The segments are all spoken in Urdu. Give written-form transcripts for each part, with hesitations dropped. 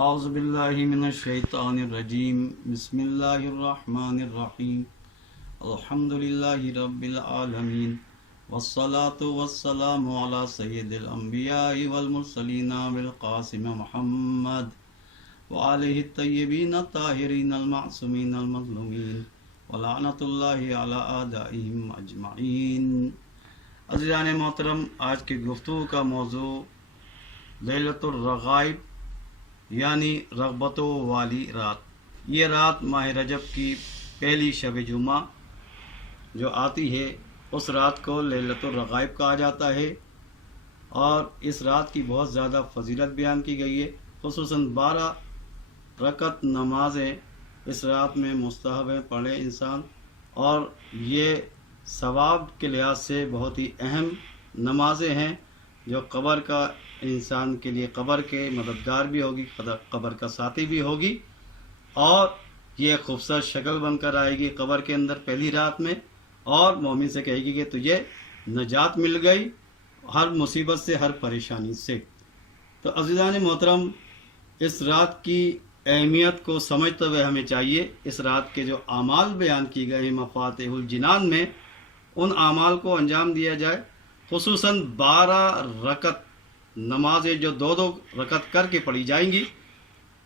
اعوذ باللہ من الشیطان الرجیم بسم اللہ الرحمن الرحیم الحمد للہ رب العالمین والصلاة والسلام علی سید الانبیاء والمرسلین بالقاسم محمد وآلہ الطیبین الطاہرین المعصومین المظلومین ولعنۃ اللہ علی اعدائہم اجمعین۔ عزیزان محترم، آج کی گفتگو کا موضوع لیلۃ الرغائب یعنی رغبتوں والی رات۔ یہ رات ماہ رجب کی پہلی شب جمعہ جو آتی ہے اس رات کو لیلۃ الرغائب کہا جاتا ہے، اور اس رات کی بہت زیادہ فضیلت بیان کی گئی ہے۔ خصوصاً 12 رکعت نمازیں اس رات میں مستحب ہیں پڑھے انسان، اور یہ ثواب کے لحاظ سے بہت ہی اہم نمازیں ہیں جو قبر کا انسان کے لیے قبر کے مددگار بھی ہوگی، قبر کا ساتھی بھی ہوگی، اور یہ خوبصورت شکل بن کر آئے گی قبر کے اندر پہلی رات میں، اور مومن سے کہے گی کہ تجھے نجات مل گئی ہر مصیبت سے، ہر پریشانی سے۔ تو عزیزان محترم، اس رات کی اہمیت کو سمجھتے ہوئے ہمیں چاہیے اس رات کے جو اعمال بیان کی گئے ہیں مفاتیح الجنان میں، ان اعمال کو انجام دیا جائے۔ خصوصاً 12 رکعت نمازیں جو 2 رکعت کر کے پڑھی جائیں گی،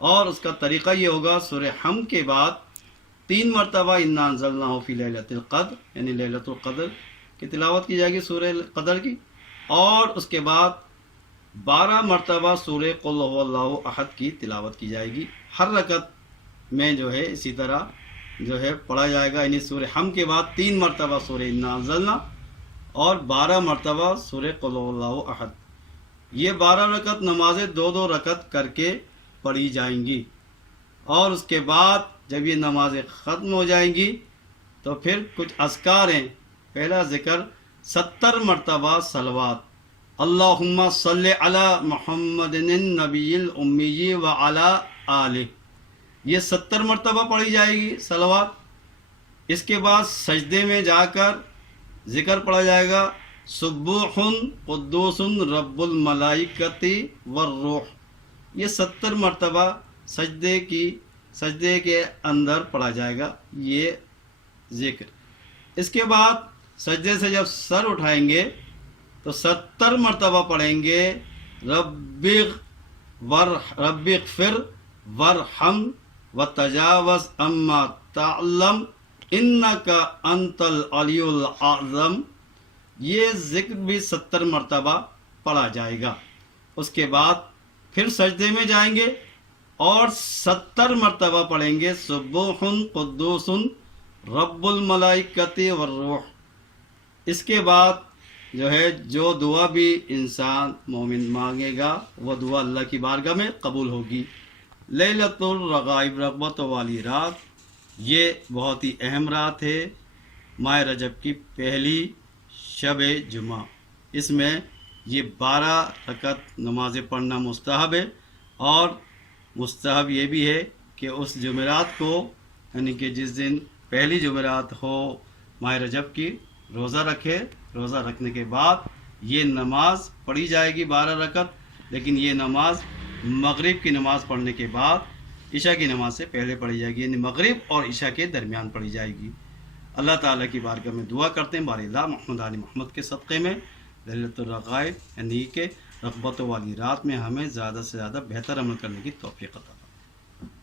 اور اس کا طریقہ یہ ہوگا، سورہ حمد کے بعد 3 مرتبہ انا انزلناہ فی لیلۃ القدر یعنی لیلۃ القدر کی تلاوت کی جائے گی، سورہ قدر کی، اور اس کے بعد 12 مرتبہ سورہ قل ھو اللہ احد کی تلاوت کی جائے گی۔ ہر رکعت میں جو ہے اسی طرح جو ہے پڑھا جائے گا، یعنی سورہ حمد کے بعد 3 مرتبہ سورہ انا انزلنا اور 12 مرتبہ سورہ قل ھو اللہ احد۔ یہ 12 رکعت نمازیں 2 رکعت کر کے پڑھی جائیں گی، اور اس کے بعد جب یہ نمازیں ختم ہو جائیں گی تو پھر کچھ اذکار ہیں۔ پہلا ذکر 70 مرتبہ صلوات، اللہم صلی علی محمد النبی الامی وعلی آلہ، یہ 70 مرتبہ پڑھی جائے گی صلوات۔ اس کے بعد سجدے میں جا کر ذکر پڑھا جائے گا، سبوح قدوس رب الملائکۃ والروح، یہ 70 مرتبہ سجدے کے اندر پڑھا جائے گا یہ ذکر۔ اس کے بعد سجدے سے جب سر اٹھائیں گے تو 70 مرتبہ پڑھیں گے، رب اغفر وارحم وتجاوز عما تعلم انک انت العلی الاعظم، یہ ذکر بھی 70 مرتبہ پڑھا جائے گا۔ اس کے بعد پھر سجدے میں جائیں گے اور 70 مرتبہ پڑھیں گے، سبوح قدوس رب الملائکۃ والروح۔ اس کے بعد جو ہے جو دعا بھی انسان مومن مانگے گا وہ دعا اللہ کی بارگاہ میں قبول ہوگی۔ لیلۃ الرغائب، رغبتوں والی رات، یہ بہت ہی اہم رات ہے، ماہ رجب کی پہلی شب جمعہ۔ اس میں یہ 12 رکعت نمازیں پڑھنا مستحب ہے، اور مستحب یہ بھی ہے کہ اس جمعرات کو، یعنی کہ جس دن پہلی جمعرات ہو ماہ رجب کی، روزہ رکھے۔ روزہ رکھنے کے بعد یہ نماز پڑھی جائے گی 12 رکعت، لیکن یہ نماز مغرب کی نماز پڑھنے کے بعد عشاء کی نماز سے پہلے پڑھی جائے گی، یعنی مغرب اور عشاء کے درمیان پڑھی جائے گی۔ اللہ تعالیٰ کی بارگاہ میں دعا کرتے ہیں، بار اللہ محمد علی محمد کے صدقے میں لیلۃ الرغائب یعنی کہ رغبتوں والی رات میں ہمیں زیادہ سے زیادہ بہتر عمل کرنے کی توفیق عطا۔